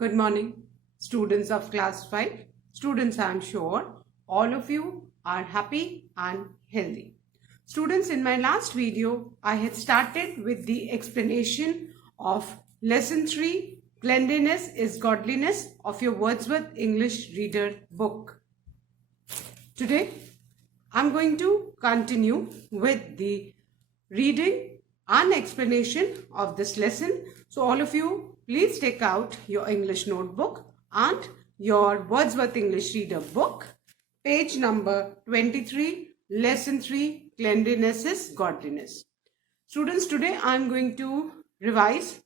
Good morning, students of class 5. Students, I am sure all of you are happy and healthy. Students, in my last video, I had started with the explanation of lesson 3, Cleanliness is Godliness, of your Wordsworth English Reader book. Today, I'm going to continue with the reading and explanation of this lesson. So all of you, please take out your English notebook and your Wordsworth English Reader book. Page number 23, lesson 3, Cleanliness is Godliness. Students, today I'm going to revise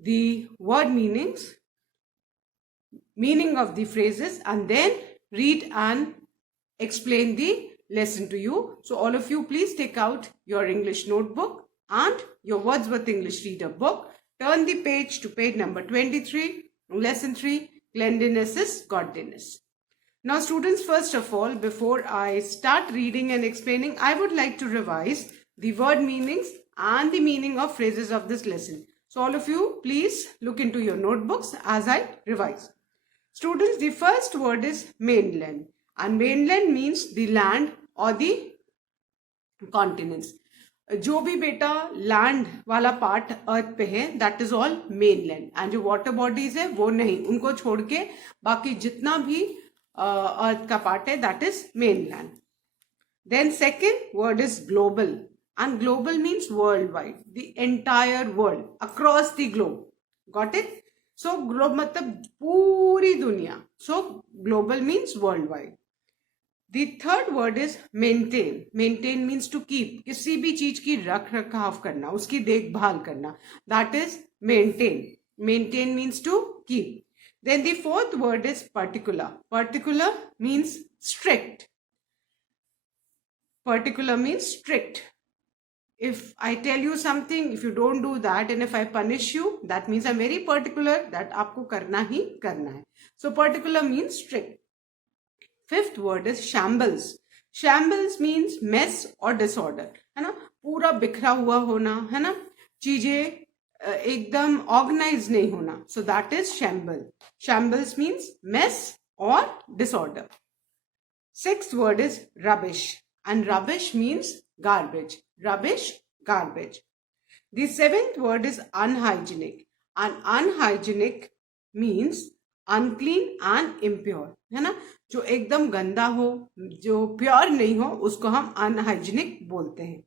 the word meanings, meaning of the phrases, and then read and explain the lesson to you. So all of you, please take out your English notebook and your Wordsworth English Reader book. Turn the page to page number 23, lesson 3, Cleanliness is Godliness. Now students, first of all, before I start reading and explaining, I would like to revise the word meanings and the meaning of phrases of this lesson. So all of you, please look into your notebooks as I revise. Students, the first word is mainland, and mainland means the land or the continents. जो भी बेटा लैंड वाला पार्ट अर्थ पे है that is all mainland, and जो water bodies है वो नहीं, उनको छोड़ के बाकी जितना भी अर्थ का पार्ट है that is mainland. Then second word is global, and global means world wide, the entire world, across the globe. Got it? So globe मतलब पूरी दुनिया. So global means world wide. The third word is maintain. Maintain means to keep. किसी भी चीज की रख रखाव करना, उसकी देखभाल करना, that is maintain. Maintain means to keep. Then the fourth word is particular. Particular means strict. Particular means strict. If I tell you something, if you don't do that, and if I punish you, that means I'm very particular that आपको करना ही करना है. So particular means strict. Fifth word is shambles. Shambles means mess or disorder, है ना, पूरा बिखरा हुआ होना, है ना, चीजें एकदम ऑर्गेनाइज नहीं होना. So that is shamble. Shambles means mess or disorder. Sixth word is rubbish, and rubbish means garbage. Rubbish, garbage. The seventh word is unhygienic, and unhygienic means unclean and impure, है ना, जो एकदम गंदा हो, जो प्योर नहीं हो, उसको हम अनहाइजीनिक बोलते हैं.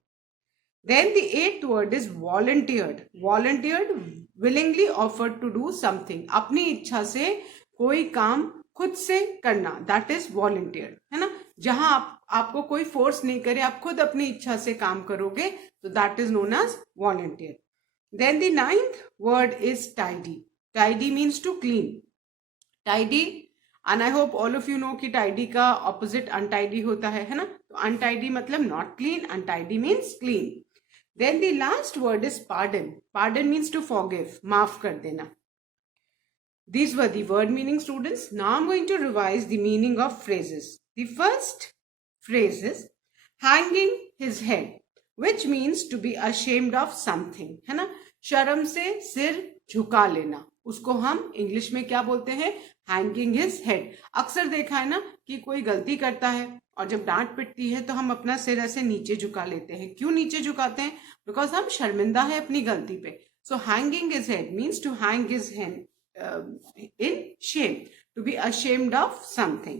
Then the eighth word is volunteered. Volunteered, willingly offered to do something, अपनी इच्छा से कोई काम खुद से करना, दैट इज वॉलंटियर्ड, है ना. जहां आपको कोई फोर्स नहीं करे, आप खुद अपनी इच्छा से काम करोगे, तो that is known as volunteer. Then the ninth word is tidy. Tidy means to clean. Tidy, and I hope all of you know कि टाइडी का ऑपोजिट अनटाइडी होता है ना. तो अनटाइडी मतलब not clean, untidy means clean. Then the last word is pardon. Pardon means to forgive, माफ कर देना. These were the word meaning, students. Now I'm going to revise the meaning of phrases. The first phrase is hanging his head, which means to be ashamed of something, है ना. शर्म से सिर झुका लेना, उसको हम इंग्लिश में क्या बोलते हैं? Hanging his head. अक्सर देखा है ना कि कोई गलती करता है और जब डांट पिटती है तो हम अपना सिर ऐसे नीचे झुका लेते हैं. क्यों नीचे झुकाते हैं? बिकॉज हम शर्मिंदा है अपनी गलती पे. So hanging his head means to hang his head in shame, to be ashamed of something.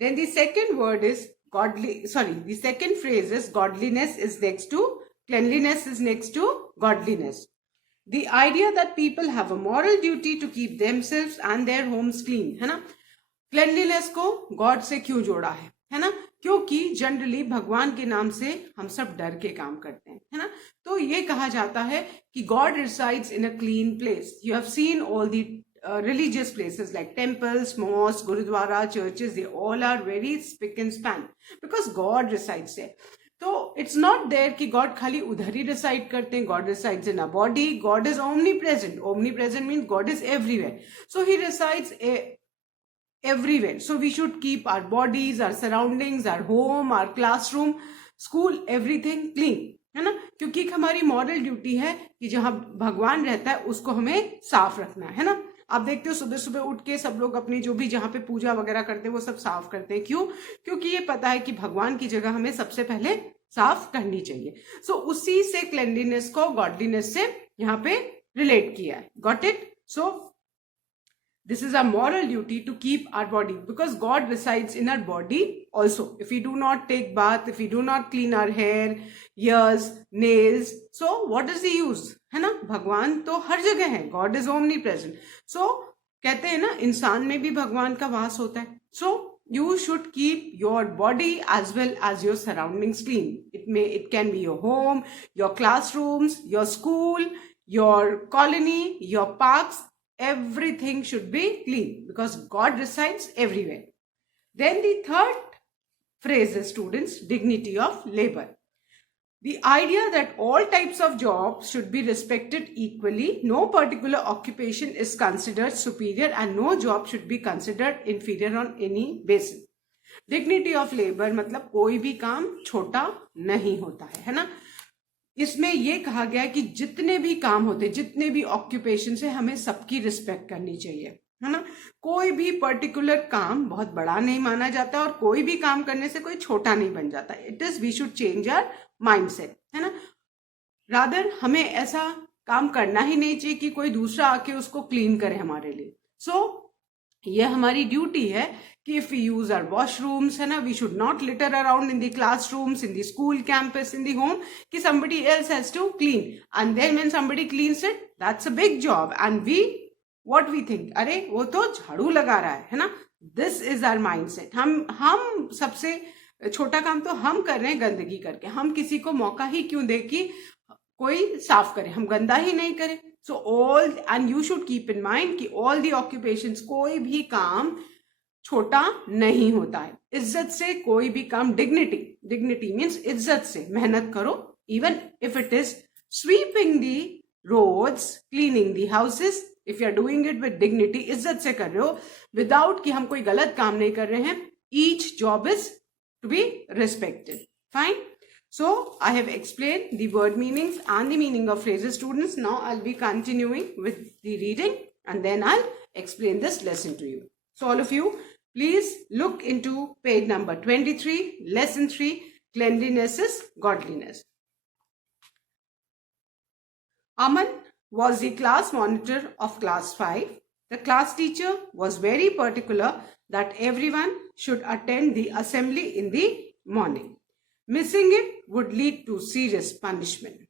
Then the second word is the second phrase is godliness is next to cleanliness is next to godliness. The idea that people have a moral duty to keep themselves and their homes clean, है ना. Cleanliness को God से क्यों जोड़ा है ना, क्योंकि जनरली भगवान के नाम से हम सब डर के काम करते हैं, है ना. तो ये कहा जाता है कि God resides in a clean place. You have seen all the religious places like temples, mosques, gurudwara, churches, they all are very spick and span because God resides there. तो इट्स नॉट देयर कि गॉड खाली उधर ही रिसाइड करते हैं. God resides in a body. God is omni present. Omni present means God is everywhere. So he resides everywhere. So we should keep our bodies, our surroundings, our home, our classroom, school, everything clean, है ना, क्योंकि हमारी moral duty है कि जहां भगवान रहता है उसको हमें साफ रखना है ना. आप देखते हो सुबह सुबह उठ के सब लोग अपनी जो भी जहाँ पे पूजा वगैरह करते हैं वो सब साफ करते हैं। क्यों? क्योंकि ये पता है कि भगवान की जगह हमें सबसे पहले साफ करनी चाहिए। सो उसी से क्लेanलीनेस को गॉडलीनेस से यहाँ पे रिलेट किया है। Got it? So this is a moral duty to keep our body, because God resides in our body also. If we do not take bath, if we do not clean our hair, ears, nails, so what is the use? है ना? भगवान तो हर जगह है. God is omnipresent. So कहते हैं ना, इंसान में भी भगवान का वास होता है. So you should keep your body as well as your surroundings clean. It can be your home, your classrooms, your school, your colony, your parks. Everything should be clean because God resides everywhere. Then the third phrase is, students, dignity of labor. The idea that all types of jobs should be respected equally, no particular occupation is considered superior and no job should be considered inferior on any basis. Dignity of labor मतलब कोई भी काम छोटा नहीं होता है ना? इसमें ये कहा गया है कि जितने भी काम होते, जितने भी ऑक्यूपेशन से, हमें सबकी रिस्पेक्ट करनी चाहिए, है ना? कोई भी पर्टिकुलर काम बहुत बड़ा नहीं माना जाता और कोई भी काम करने से कोई छोटा नहीं बन जाता. It is we should change our mindset, है ना? रादर हमें ऐसा काम करना ही नहीं चाहिए कि कोई दूसरा आके उसको क्लीन करे हमारे लिए. सो ये हमारी ड्यूटी है कि if we use our washrooms, है ना, we should not litter around in the classrooms, in the school campus, in the home, कि somebody else has to clean, and then when somebody cleans it, that's a big job, and what we think, अरे वो तो झाड़ू लगा रहा है ना? This is our mindset. हम सबसे छोटा काम तो हम कर रहे हैं गंदगी करके. हम किसी को मौका ही क्यों दे कि कोई साफ करे, हम गंदा ही नहीं करें. So all, and you should keep in mind कि all the occupations, कोई भी काम छोटा नहीं होता है. इज्जत से कोई भी काम, dignity means इज्जत से मेहनत करो, even if it is sweeping the roads, cleaning the houses, if you are doing it with dignity, इज्जत से कर रहे हो, without कि हम कोई गलत काम नहीं कर रहे हैं, each job is to be respected. Fine. So I have explained the word meanings and the meaning of phrases, students. Now I'll be continuing with the reading and then I'll explain this lesson to you. So all of you, please look into page number 23, lesson 3, cleanliness is godliness. Aman was the class monitor of class 5. The class teacher was very particular that everyone should attend the assembly in the morning. Missing it would lead to serious punishment.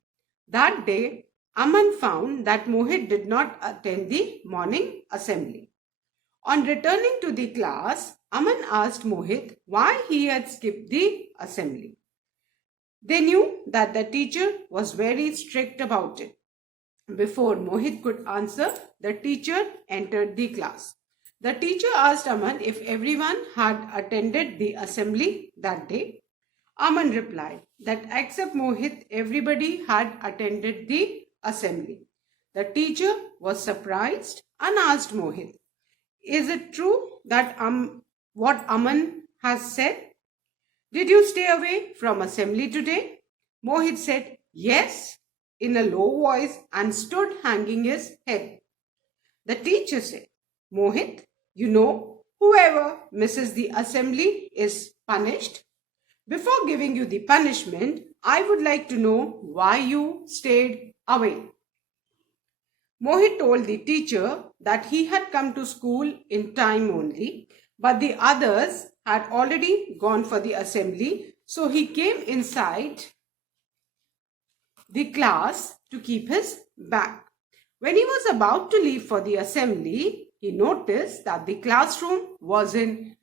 That day, Aman found that Mohit did not attend the morning assembly. On returning to the class, Aman asked Mohit why he had skipped the assembly. They knew that the teacher was very strict about it. Before Mohit could answer, the teacher entered the class. The teacher asked Aman if everyone had attended the assembly that day. Aman replied that except Mohit, everybody had attended the assembly. The teacher was surprised and asked Mohit, "Is it true that what Aman has said? Did you stay away from assembly today?" Mohit said yes in a low voice and stood hanging his head. The teacher said, "Mohit, you know, whoever misses the assembly is punished. Before giving you the punishment, I would like to know why you stayed away." Mohit told the teacher that he had come to school in time only, but the others had already gone for the assembly, so he came inside the class to keep his bag. When he was about to leave for the assembly, he noticed that the classroom was in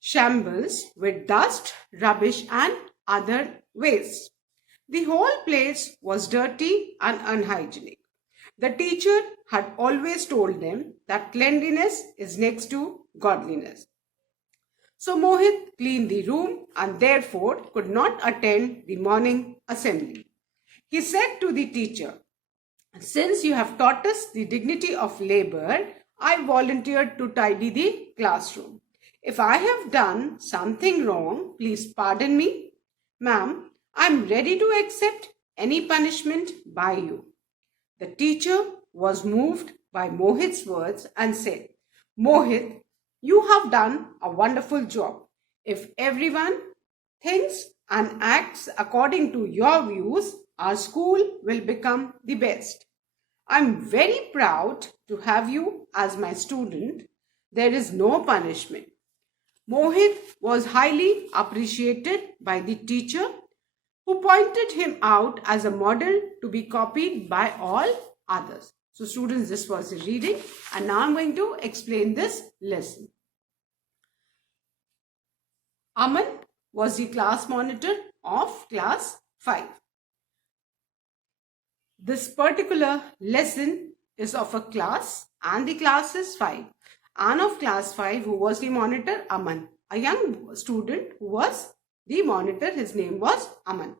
shambles with dust, rubbish and other waste. The whole place was dirty and unhygienic. The teacher had always told them that cleanliness is next to godliness. So Mohit cleaned the room and therefore could not attend the morning assembly. He said to the teacher, "Since you have taught us the dignity of labor, I volunteered to tidy the classroom. If I have done something wrong, please pardon me. Ma'am, I'm ready to accept any punishment by you." The teacher was moved by Mohit's words and said, Mohit, you have done a wonderful job. If everyone thinks and acts according to your views, our school will become the best. I'm very proud to have you as my student. There is no punishment. Mohit was highly appreciated by the teacher, who pointed him out as a model to be copied by all others. So students, this was the reading, and now I'm going to explain this lesson. Aman was the class monitor of class 5. This particular lesson is of a class, and the class is 5. And of class 5, who was the monitor? Aman. A young student who was the monitor, his name was Aman.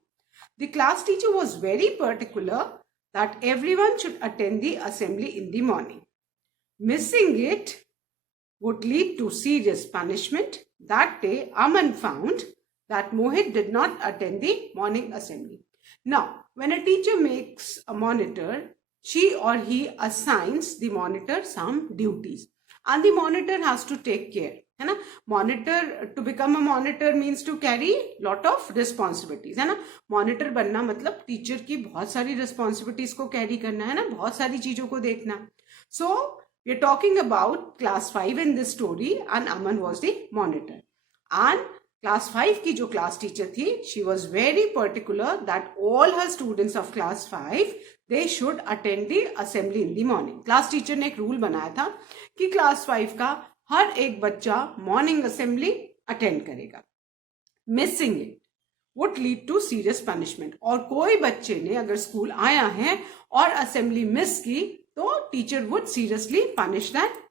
The class teacher was very particular that everyone should attend the assembly in the morning. Missing it would lead to serious punishment. That day, Aman found that Mohit did not attend the morning assembly. Now, when a teacher makes a monitor, she or he assigns the monitor some duties, and the monitor has to take care. है ना, monitor to become a monitor means to carry lot of responsibilities, है ना. मॉनिटर बनना मतलब टीचर की बहुत सारी रिस्पॉन्सिबिलिटीज को कैरी करना, है ना, बहुत सारी चीजों को देखना. So we are talking about class 5 in this story, and Aman was the monitor. And class 5 की जो क्लास टीचर थी, she was very particular that all her students of class 5 they should attend the assembly in the morning. Class teacher ने एक रूल बनाया था कि क्लास 5 का हर एक बच्चा मॉर्निंग असेंबली अटेंड करेगा. Missing it would lead to serious punishment. और कोई बच्चे ने अगर स्कूल आया है और असेंबली मिस की, तो teacher would seriously punish that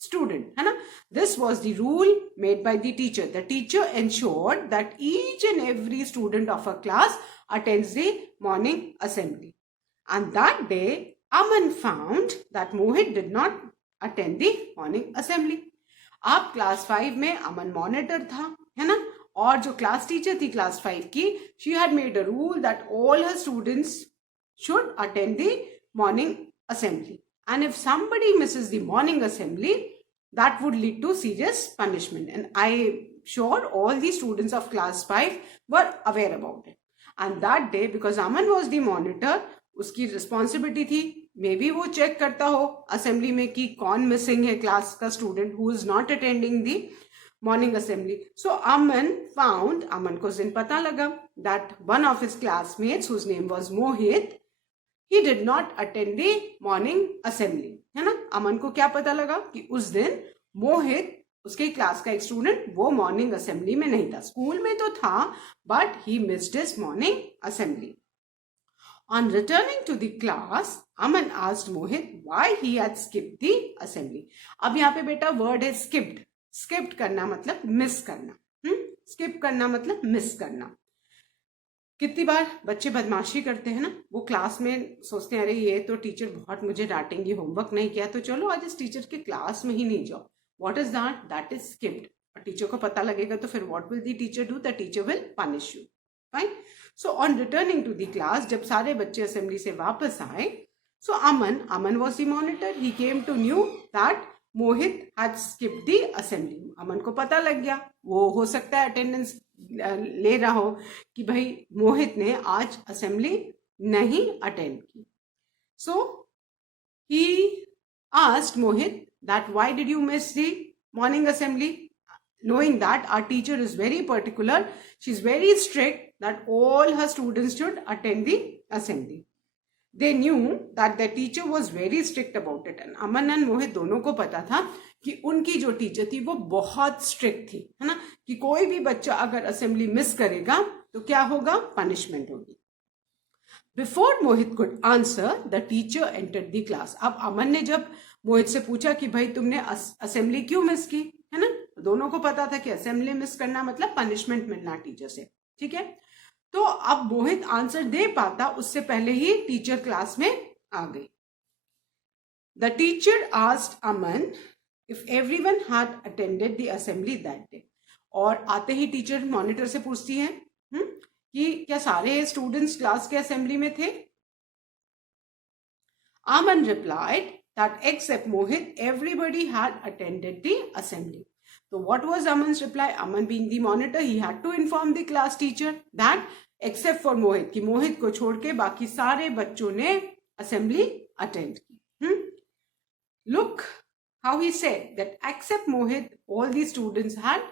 student, है ना. This was the rule made by the teacher. The teacher ensured that each and every student of a class attends the morning assembly. And that day, Aman found that Mohit did not attend the morning assembly. अब क्लास 5 में अमन मॉनिटर था, है ना, और जो class teacher थी क्लास 5 की, she had made a rule that all her students should attend the morning assembly. And if somebody misses the morning assembly, that would lead to serious punishment. And I'm sure all the students of class 5 were aware about it. And that day, because Aman was the monitor, उसकी रिस्पॉन्सिबिलिटी थी, may be वो चेक करता हो असेंबली में कि कौन मिसिंग है class का student who is not attending the morning assembly. So Aman को दिन पता लगा that one of his classmates whose name was Mohit, he did not attend the morning assembly, है ना. अमन को क्या पता लगा कि उस दिन मोहित, उसके क्लास का एक स्टूडेंट, वो मॉर्निंग असेंबली में नहीं था. स्कूल में तो था, but he missed his morning assembly. On returning to the class, Aman asked Mohit why he had skipped the assembly. अब यहाँ पे बेटा वर्ड है skipped. Skipped करना मतलब मिस करना. Skip करना मतलब मिस करना. कितनी बार बच्चे बदमाशी करते हैं ना, वो क्लास में सोचते हैं अरे ये तो टीचर बहुत मुझे डांटेंगी, होमवर्क नहीं किया, तो चलो आज इस टीचर के क्लास में ही नहीं जाओ. What is that? That is skipped. और टीचर को पता लगेगा तो फिर what will the teacher do? The teacher will punish you. Fine. So on returning to the class, जब सारे बच्चे असेंबली से वापस आए, so Aman was the monitor. He came to knew that Mohit had skipped the assembly. अमन को पता लग गया, वो हो सकता है अटेंडेंस ले रहा हो कि भाई मोहित ने आज असेंबली नहीं अटेंड की. So he asked Mohit that why did you miss the morning assembly? Knowing that our teacher is very particular, she's very strict that all her students should attend the assembly. They knew that the teacher was very strict about it, and Aman and Mohit दोनों को पता था कि उनकी जो टीचर थी वो बहुत स्ट्रिक्ट थी, है ना, कि कोई भी बच्चा अगर असेंबली मिस करेगा तो क्या होगा, पनिशमेंट होगी. Before Mohit could answer, the teacher entered the class. अब अमन ने जब मोहित से पूछा कि भाई तुमने असेंबली क्यों मिस की, है ना, दोनों को पता था कि असेंबली मिस करना मतलब पनिशमेंट मिलना टीचर से. ठीक है, तो अब मोहित आंसर दे पाता उससे पहले ही टीचर क्लास में आ गई. The teacher asked Aman if everyone had attended the assembly that day. और आते ही टीचर मॉनिटर से पूछती है कि क्या सारे स्टूडेंट्स क्लास के असेंबली में थे. अमन replied that except Mohit, everybody had attended the assembly. So what was Aman's reply? Aman being the monitor, he had to inform the class teacher that except for Mohit, कि मोहित को छोड़ के बाकी सारे बच्चों ने assembly attend की. Look how he said that except Mohit, all the students had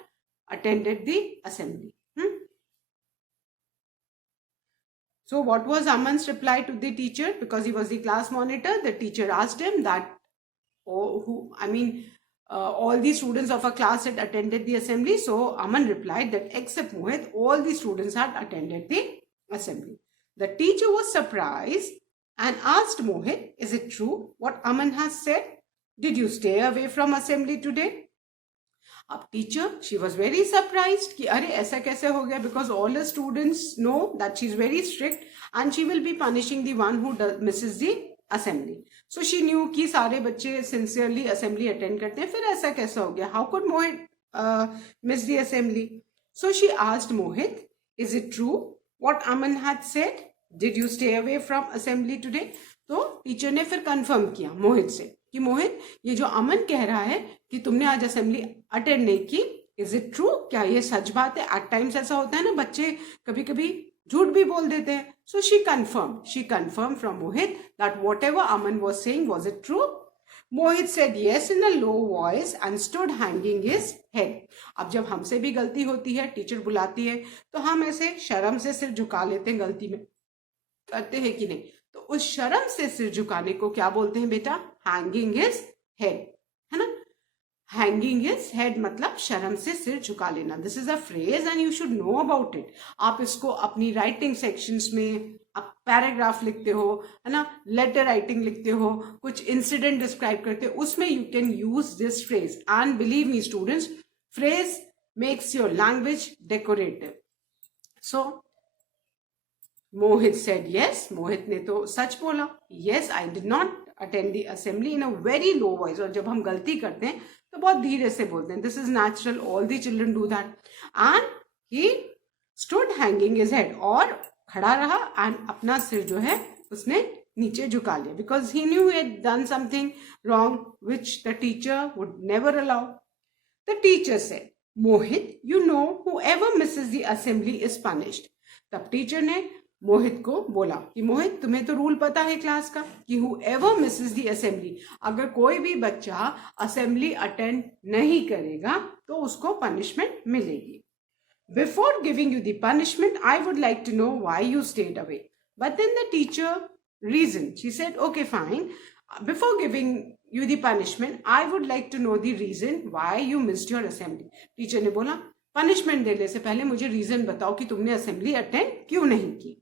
attended the assembly. So what was Aman's reply to the teacher? Because he was the class monitor, the teacher asked him that, all the students of a class had attended the assembly. So Aman replied that except Mohit, all the students had attended the assembly. The teacher was surprised and asked Mohit, is it true what Aman has said? Did you stay away from assembly today? अब teacher she was very surprised कि अरे ऐसा कैसे हो गया, because all the students know that she is very strict and she will be punishing the one who Mrs the assembly. So she knew कि सारे बच्चे सिंसियरली असेंबली अटेंड करते हैं, फिर ऐसा कैसा हो गया, how could Mohit miss the assembly. So she asked Mohit, is it true what Aman had said, did you stay away from assembly today. तो टीचर ने फिर कंफर्म किया मोहित से कि मोहित, ये जो अमन कह रहा है कि तुमने आज असेंबली अटेंड नहीं की, इज इट ट्रू, क्या ये सच बात है. एट टाइम्स ऐसा होता है ना, बच्चे कभी कभी झूठ भी बोल देते हैं. So she confirm from Mohit that what ever Aman was saying was it true. Mohit said yes in a low voice and stood hanging his head. अब जब हमसे भी गलती होती है, टीचर बुलाती है, तो हम ऐसे शर्म से सिर झुका लेते हैं, गलती में करते हैं कि नहीं. तो उस शर्म से सिर झुकाने को क्या बोलते हैं बेटा, हैंगिंग हिज हेड, है ना. हैंगिंग हिज हेड मतलब शर्म से सिर झुका लेना. This is a phrase and you should know about it. आप इसको अपनी राइटिंग सेक्शंस में, आप पैराग्राफ लिखते हो, है ना, लेटर राइटिंग लिखते हो, कुछ इंसिडेंट डिस्क्राइब करते हो, उसमें you can use this phrase. And believe me students, phrase makes your language decorative. So Mohit said yes, Mohit ने तो सच बोला, yes I did not attend the assembly, in a very low voice. और जब हम गलती करते हैं तो बहुत धीरे से बोलते हैं. This is natural, all the children do that. And he stood hanging his head, और खड़ा रहा एंड अपना सिर जो है उसने नीचे झुका लिया, because he new he had done something wrong which the teacher would never allow. The teacher said, Mohit you know whoever Mrs the assembly is punished. तब टीचर ने मोहित को बोला कि मोहित, तुम्हें तो रूल पता है क्लास का कि whoever misses the assembly, अगर कोई भी बच्चा असेंबली अटेंड नहीं करेगा तो उसको पनिशमेंट मिलेगी. Before giving you the punishment I would like to know why you stayed away. But then the teacher reason, she said okay fine, before giving you the punishment I would like to know the reason why you missed your assembly. Teacher ने बोला, पनिशमेंट देने से पहले मुझे रीजन बताओ कि तुमने assembly attend क्यों नहीं की.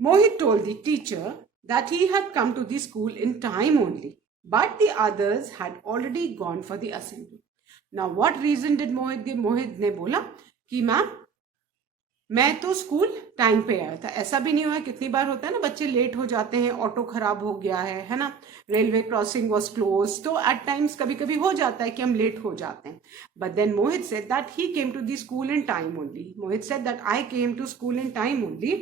Mohit told the teacher that he had come to the school in time only, but the others had already gone for the assembly. Now what reason did Mohit give? Mohit ने बोला कि मैम मैं तो school time पे आया था. ऐसा भी नहीं हुआ, कितनी बार होता है ना, बच्चे लेट हो जाते हैं, ऑटो खराब हो गया है ना, रेलवे क्रॉसिंग वॉज क्लोज, तो एट टाइम्स कभी कभी हो जाता है कि हम लेट हो जाते हैं. But then Mohit said that he came to the school in time only. Mohit said that I came to school in time only,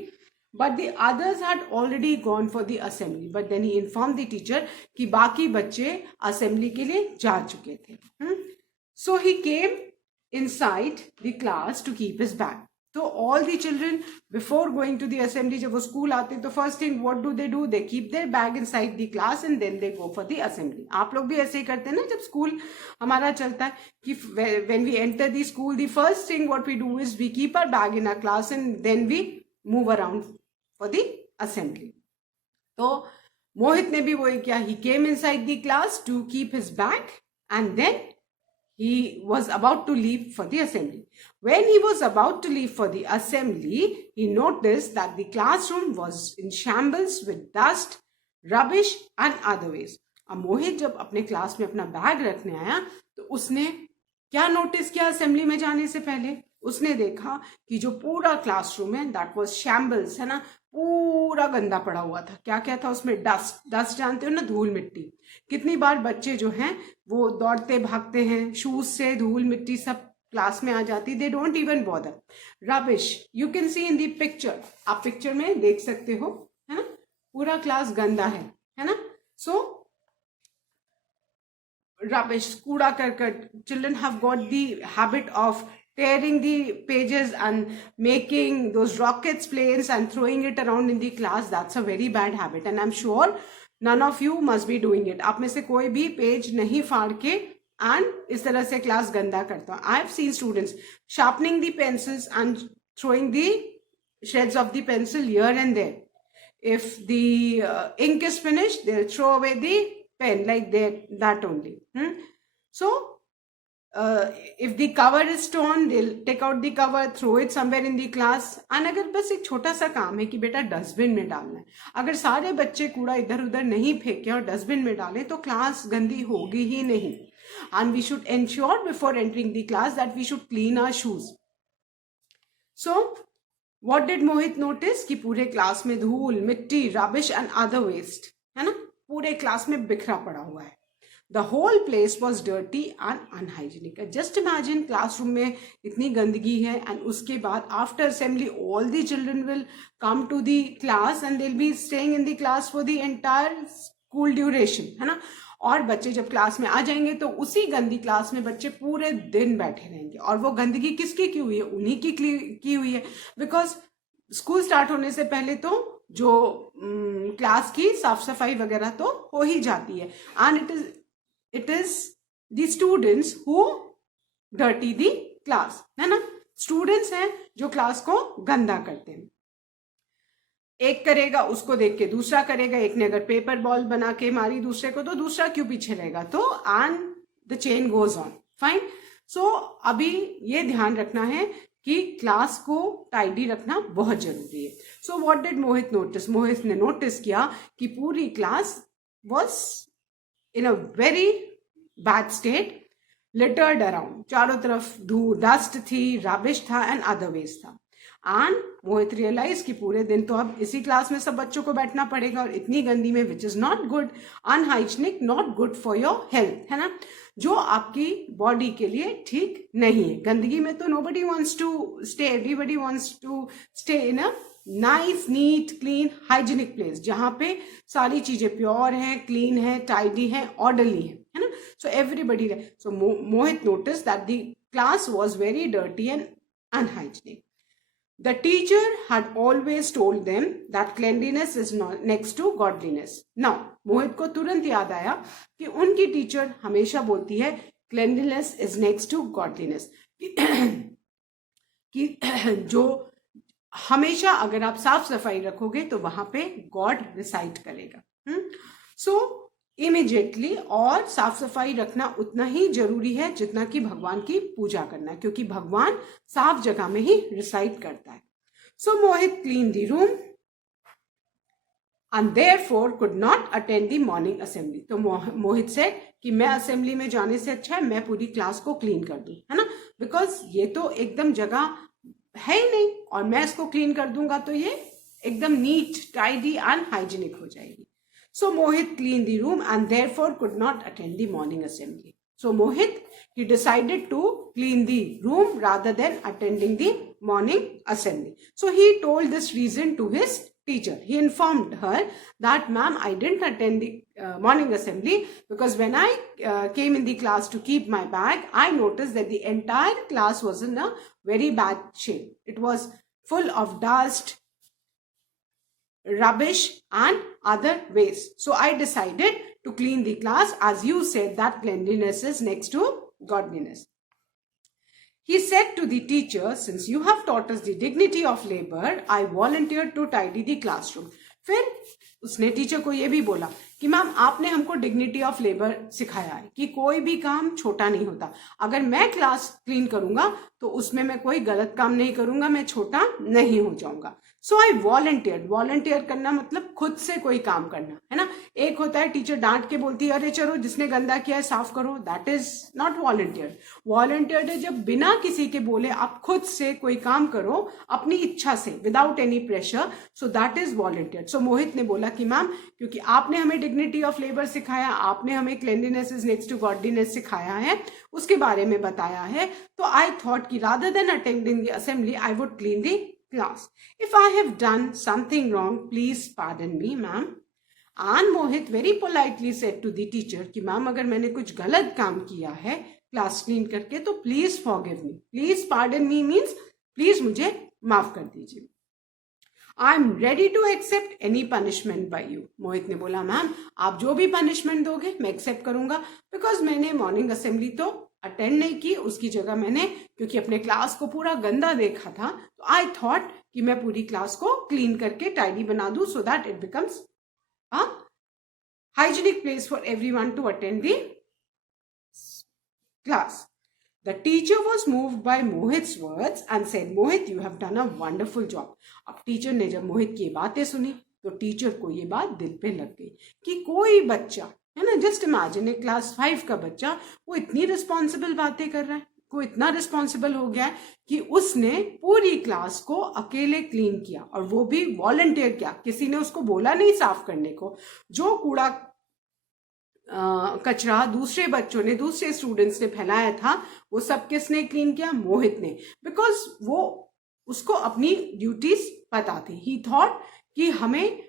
but the others had already gone for the assembly. But then he informed the teacher कि बाकी बच्चे assembly के लिए जा चुके थे. So he came inside the class to keep his bag. So all the children before going to the assembly, जब वो school आते तो first thing what do? They keep their bag inside the class and then they go for the assembly. आप लोग भी ऐसे ही करते हैं ना, जब school हमारा चलता है कि when we enter the school, the first thing what we do is we keep our bag in our class and then we move around for the assembly. तो मोहित ने भी वही किया. He came inside the class to keep his bag and then he was about to leave for the assembly. When he was about to leave for the assembly, he noticed that the classroom was in shambles with dust, rubbish and other waste. अब मोहित जब अपने क्लास में अपना बैग रखने आया तो उसने क्या नोटिस किया असेंबली में जाने से पहले? उसने देखा कि जो पूरा क्लासरूम है दैट वाज शैम्बल्स, है ना, पूरा गंदा पड़ा हुआ था. क्या क्या था उसमें? डस्ट जानते हो ना, धूल मिट्टी. कितनी बार बच्चे जो हैं वो दौड़ते भागते हैं, शूज से धूल मिट्टी सब क्लास में आ जाती, they don't even bother. Rubbish, you can see इन दी पिक्चर, आप पिक्चर में देख सकते हो, है ना, पूरा क्लास गंदा है ना. So rubbish, kuda karkat, children have got the habit of tearing the pages and making those rockets planes and throwing it around in the class. That's a very bad habit, and I'm sure none of you must be doing it. आप में से कोई भी पेज नहीं फाड़ के and इस तरह से क्लास गंदा करता. I have seen students sharpening the pencils and throwing the shreds of the pencil here and there. If the ink is finished, they'll throw away the pen like that only. So if the cover is torn, they'll take out the cover, throw it somewhere in the class. And अगर बस एक छोटा सा काम है कि बेटा डस्टबिन में डालना है, अगर सारे बच्चे कूड़ा इधर उधर नहीं फेंके और डस्टबिन में डालें तो क्लास गंदी होगी ही नहीं. And we should ensure before entering the class that we should clean our shoes. So what did Mohit notice? कि पूरे क्लास में धूल, मिट्टी, rubbish and other waste, है ना, पूरे क्लास में बिखरा पड़ा हुआ है. The whole place was dirty and unhygienic. Just imagine classroom में इतनी गंदगी है and उसके बाद after assembly all the children will come to the class and they'll be staying in the class for the entire school duration, है ना. और बच्चे जब क्लास में आ जाएंगे तो उसी गंदी क्लास में बच्चे पूरे दिन बैठे रहेंगे. और वो गंदगी किसकी की हुई है? उन्हीं की हुई है. बिकॉज स्कूल स्टार्ट होने से पहले तो जो क्लास की साफ सफाई वगैरह तो हो ही जाती है. And it is the students who dirty the class, है ना. स्टूडेंट्स हैं जो क्लास को गंदा करते हैं. एक करेगा उसको देख के दूसरा करेगा. एक ने अगर पेपर बॉल बना के मारी दूसरे को तो दूसरा क्यों पीछे रहेगा. तो and the chain goes on. Fine. So अभी ये ध्यान रखना है कि क्लास को टाइडी रखना बहुत जरूरी है. So what did Mohit notice? Mohit ने नोटिस किया कि पूरी class was in a very bad state, littered around. चारों तरफ धूल, डस्ट थी, रबिश था एंड अदर वेस्ट था. एंड मोहित रियलाइज कि पूरे दिन तो अब इसी क्लास में सब बच्चों को बैठना पड़ेगा और इतनी गंदी में, which is not good, unhygienic, not good for your health, है ना, जो आपकी बॉडी के लिए ठीक नहीं है. गंदगी में तो nobody wants to stay, everybody wants to stay in a nice, neat, clean, hygienic place जहां पे सारी चीजें प्योर हैं, क्लीन है, टाइडी है, ऑर्डरली है ना. So everybody. So Mohit notice that the class was very dirty and unhygienic. The teacher had always told them that cleanliness is next to godliness. Now, मोहित को तुरंत याद आया कि उनकी टीचर हमेशा बोलती है cleanliness is next to godliness. कि जो हमेशा अगर आप साफ सफाई रखोगे तो वहां पे गॉड रिसाइड करेगा. सो इमीडिएटली, और साफ सफाई रखना उतना ही जरूरी है जितना कि भगवान की पूजा करना, क्योंकि भगवान साफ जगह में ही रिसाइड करता है. So Mohit clean the room and therefore could not attend the morning assembly. तो मोहित से कि मैं असेंबली में जाने से अच्छा है मैं पूरी क्लास को क्लीन कर दूं, है ना, बिकॉज ये तो एकदम जगह है ही नहीं और मैं इसको क्लीन कर दूंगा तो ये एकदम नीट, टाइडी एंड हाइजीनिक हो जाएगी. So Mohit cleaned the room and therefore could not attend the morning assembly. So Mohit, he decided to clean the room rather than attending the morning assembly. So he told this reason to his teacher. He informed her that, ma'am, I didn't attend the morning assembly because when I came in the class to keep my bag, I noticed that the entire class was in a very bad shape. It was full of dust, rubbish and other waste. So I decided to clean the class, as you said that cleanliness is next to godliness. He said to the teacher, since you have taught us the dignity of labor, I volunteered to tidy the classroom. फिर उसने टीचर को ये भी बोला कि मैम आपने हमको dignity of labour सिखाया है कि कोई भी काम छोटा नहीं होता. अगर मैं क्लास क्लीन करूंगा तो उसमें मैं कोई गलत काम नहीं करूंगा, मैं छोटा नहीं हो जाऊंगा. सो आई वॉलंटियर. वॉलंटियर करना मतलब खुद से कोई काम करना, है ना. एक होता है टीचर डांट के बोलती है अरे चलो जिसने गंदा किया है साफ करो, that is not volunteer. Volunteer है जब बिना किसी के बोले आप खुद से कोई काम करो अपनी इच्छा से, without any pressure. So that is volunteer. So Mohit ने बोला कि मैम क्योंकि आपने हमें डिग्निटी ऑफ लेबर सिखाया, आपने हमें cleanliness is next to godliness सिखाया है, उसके बारे में बताया है, तो आई थॉट कि rather than attending the assembly I would clean the class. If I have done something wrong, please pardon me, ma'am. And Mohit very politely said to the teacher कि मैम अगर मैंने कुछ गलत काम किया है क्लास क्लीन करके तो please forgive me, please pardon me means please मुझे माफ कर दीजिए। I am ready to accept any punishment by you. Mohit ने बोला मैम आप जो भी पनिशमेंट दोगे मैं एक्सेप्ट करूंगा, बिकॉज मैंने मॉर्निंग असेंबली तो अटेंड नहीं की, उसकी जगह मैंने क्योंकि अपने क्लास को पूरा गंदा देखा था तो आई थॉट कि मैं पूरी क्लास को क्लीन करके टाइडी बना दूं so that it becomes a hygienic place for everyone to attend the class. The teacher was moved by Mohit's words and said, Mohit, you have done a wonderful job. अब टीचर ने जब मोहित की बातें सुनी तो टीचर को ये बात दिल पे लग गई कि कोई बच्चा है ना, जस्ट इमेजिन एक क्लास 5 का बच्चा वो इतनी रिस्पॉन्सिबल बातें कर रहा है, वो इतना रिस्पॉन्सिबल हो गया है कि उसने पूरी क्लास को अकेले क्लीन किया और वो भी वॉलंटियर किया, किसी ने उसको बोला नहीं साफ करने को। जो कूड़ा कचरा दूसरे बच्चों ने, दूसरे स्टूडेंट्स ने फैलाया था वो सब किसने क्लीन किया? मोहित ने, बिकॉज वो उसको अपनी ड्यूटीज पता थी। ही थॉट कि हमें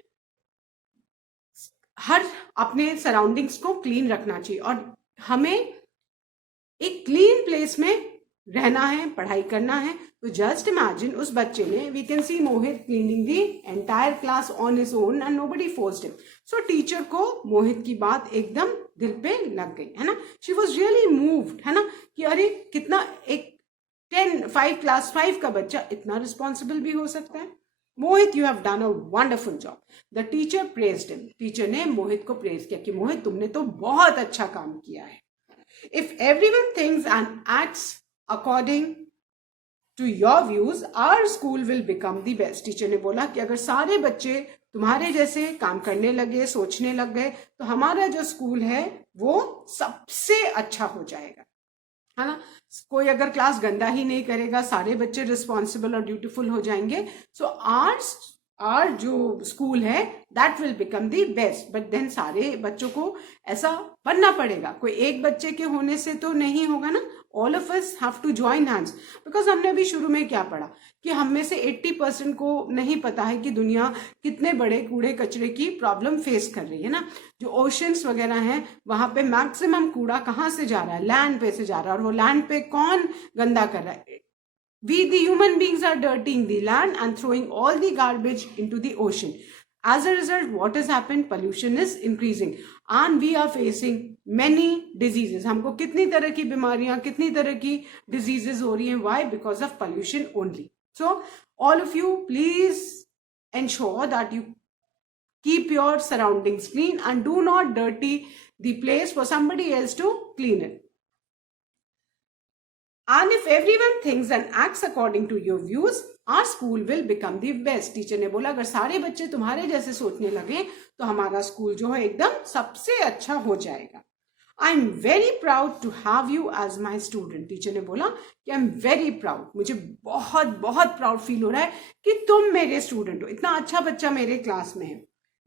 हर अपने सराउंडिंग्स को क्लीन रखना चाहिए और हमें एक क्लीन प्लेस में रहना है, पढ़ाई करना है। तो जस्ट इमेजिन उस बच्चे ने, we can see Mohit cleaning the entire class on his own and nobody forced him. So teacher को मोहित की बात एकदम दिल पे लग गई, है ना। शी वॉज रियली मूव्ड, है ना, कि अरे कितना एक 5 क्लास 5 का बच्चा इतना रिस्पॉन्सिबल भी हो सकता है। Mohit you have done a wonderful job. The teacher praised him. Teacher ने मोहित को प्रेज किया कि मोहित तुमने तो बहुत अच्छा काम किया है। If everyone thinks and acts according to your views, our school will become the best. Teacher ने बोला कि अगर सारे बच्चे तुम्हारे जैसे काम करने लगे, सोचने लग गए तो हमारा जो स्कूल है वो सबसे अच्छा हो जाएगा, है ना। कोई अगर क्लास गंदा ही नहीं करेगा, सारे बच्चे रिस्पॉन्सिबल और ड्यूटीफुल हो जाएंगे, सो आर जो स्कूल है that will become the best. But then सारे बच्चों को ऐसा बनना पड़ेगा, कोई एक बच्चे के होने से तो नहीं होगा ना। All of us have to join hands, because हमने अभी शुरू में क्या पढ़ा कि हम में से 80% को नहीं पता है कि दुनिया कितने बड़े कूड़े कचरे की प्रॉब्लम फेस कर रही है ना। जो ओशंस वगैरह हैं वहां पे मैक्सिमम कूड़ा कहाँ से जा रहा है? लैंड पे से जा रहा है। और वो लैंड पे कौन गंदा कर रहा है? We the human beings are dirtying the land and throwing all the garbage into the ocean. As a result, what has happened? Pollution is increasing and we are facing many diseases. हमको कितनी तरह की बीमारियां, कितनी तरह की diseases हो रही हैं? Why? Because of pollution only. So, all of you, please ensure that you keep your surroundings clean and do not dirty the place for somebody else to clean it. And if everyone thinks and acts according to your views, our school will become the best. Teacher ने बोला अगर सारे बच्चे तुम्हारे जैसे सोचने लगे तो हमारा स्कूल जो है एकदम सबसे अच्छा हो जाएगा। I am very proud to have you as my student. Teacher ने बोला कि आई एम वेरी प्राउड, मुझे बहुत बहुत प्राउड फील हो रहा है कि तुम मेरे स्टूडेंट हो, इतना अच्छा बच्चा मेरे क्लास में है।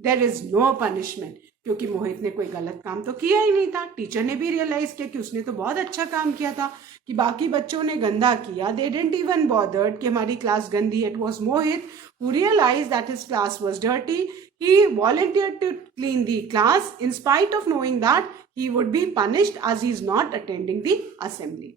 देयर इज नो पनिशमेंट, क्योंकि मोहित ने कोई गलत काम तो किया ही नहीं था। टीचर ने भी रियलाइज किया कि उसने तो बहुत अच्छा काम किया था, कि बाकी बच्चों ने गंदा किया, दे डिडंट इवन बॉदर्ड कि हमारी क्लास गंदी। It was Mohit who realize that his class was dirty. He volunteered to clean the class in spite of knowing that he would be punished as he is not attending the assembly.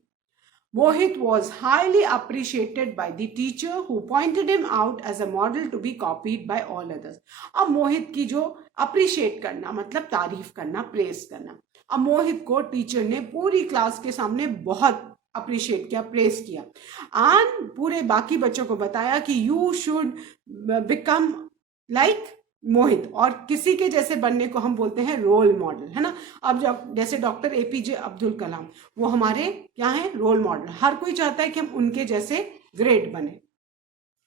Mohit was highly appreciated by the teacher who pointed him out as a model to be copied by all others. अब मोहित की जो अप्रिशिएट करना मतलब तारीफ करना, प्रेस करना, अब मोहित को टीचर ने पूरी क्लास के सामने बहुत अप्रिशिएट किया, प्रेस किया एंड पूरे बाकी बच्चों को बताया कि यू शुड बिकम लाइक मोहित, और किसी के जैसे बनने को हम बोलते हैं रोल मॉडल, है ना। अब जब जैसे डॉक्टर एपीजे अब्दुल कलाम, वो हमारे क्या है? Role model. हर कोई चाहता है कि हम उनके जैसे ग्रेट बने,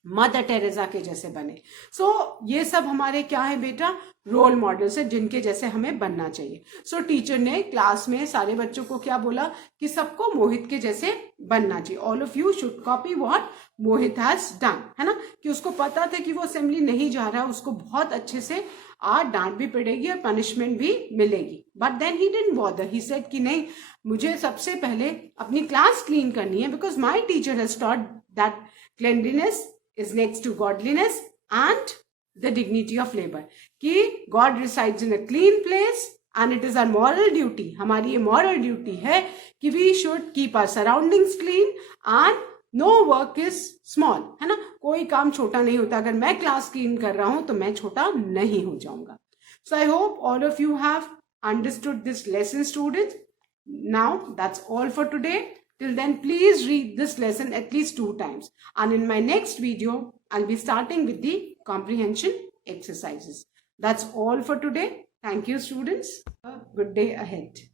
मदर टेरेसा के जैसे बने। सो ये सब हमारे क्या है बेटा? रोल मॉडल्स है जिनके जैसे हमें बनना चाहिए। सो टीचर ने क्लास में सारे बच्चों को क्या बोला कि सबको मोहित के जैसे बनना चाहिए। All of you should copy what Mohit has done, है ना। कि उसको पता था कि वो असेंबली नहीं जा रहा है, उसको बहुत अच्छे से आज डांट भी पड़ेगी और पनिशमेंट भी मिलेगी। But then he didn't bother, he said कि नहीं, मुझे सबसे पहले अपनी क्लास क्लीन करनी है, because my teacher has taught that cleanliness is next to godliness and the dignity of labor. कि God resides in a clean place and it is our moral duty, हमारी ये moral duty है कि we should keep our surroundings clean and no work is small, है ना. कोई काम छोटा नहीं होता. अगर मैं क्लास क्लीन कर रहा हूं तो मैं छोटा नहीं हो जाऊंगा. So I hope all of you have understood this lesson, students. Now that's all for today. Till then, please read this lesson at least 2 times. And in my next video, I'll be starting with the comprehension exercises. That's all for today. Thank you, students. A good day ahead.